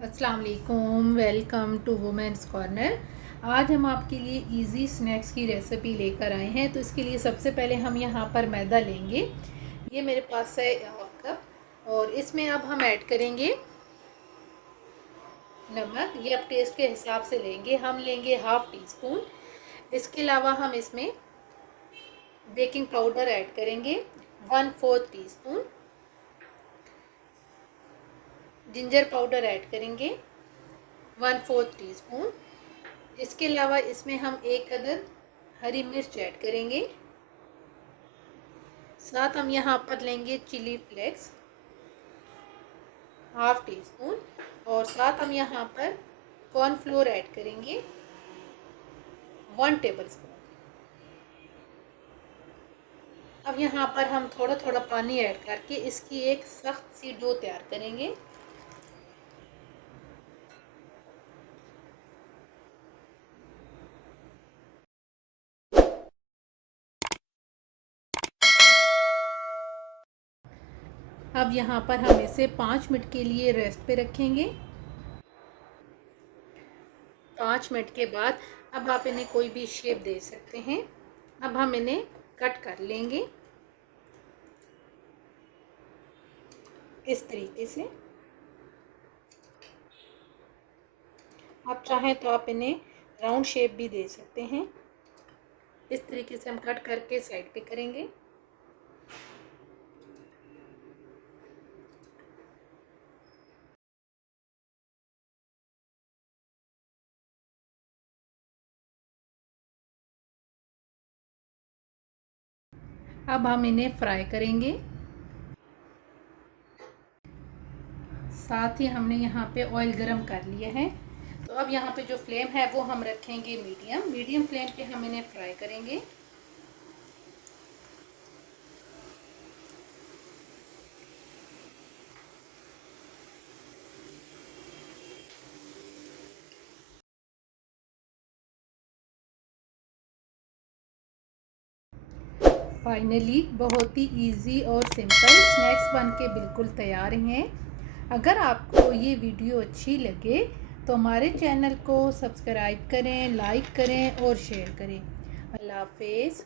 अस्सलाम वालेकुम, welcome to women's corner. आज हम आपके लिए इजी स्नैक्स की रेसिपी लेकर आए हैं। तो इसके लिए सबसे पहले हम यहाँ पर मैदा लेंगे। ये मेरे पास है हाफ कप और इसमें अब हम ऐड करेंगे नमक। ये आप टेस्ट के हिसाब से लेंगे। हम लेंगे हाफ टी स्पून। इसके अलावा हम इसमें बेकिंग पाउडर ऐड करेंगे 1/4 टीस्पून। जिंजर पाउडर ऐड करेंगे 1/4 टीस्पून। इसके अलावा इसमें हम एक अदद हरी मिर्च ऐड करेंगे। साथ हम यहाँ पर लेंगे chilli flakes half teaspoon और साथ हम यहाँ पर कॉर्नफ्लोर ऐड करेंगे 1 टेबलस्पून। अब यहाँ पर हम थोड़ा थोड़ा पानी ऐड करके इसकी एक सख्त सी डो तैयार करेंगे। अब यहाँ पर हम इसे 5 मिनट के लिए रेस्ट पे रखेंगे। 5 मिनट के बाद अब आप इन्हें कोई भी शेप दे सकते हैं। अब हम इन्हें कट कर लेंगे इस तरीके से। आप चाहें तो आप इन्हें राउंड शेप भी दे सकते हैं। इस तरीके से हम कट करके साइड पे करेंगे। अब हम इन्हें फ्राई करेंगे। साथ ही हमने यहाँ पे ऑयल गरम कर लिया है। तो अब यहाँ पे जो फ्लेम है वो हम रखेंगे मीडियम फ्लेम पे हम इन्हें फ्राई करेंगे। फाइनली बहुत ही इजी और सिंपल स्नैक्स बनके बिल्कुल तैयार हैं। अगर आपको ये वीडियो अच्छी लगे तो हमारे चैनल को सब्सक्राइब करें, लाइक करें और शेयर करें। अल्लाह हाफिज़।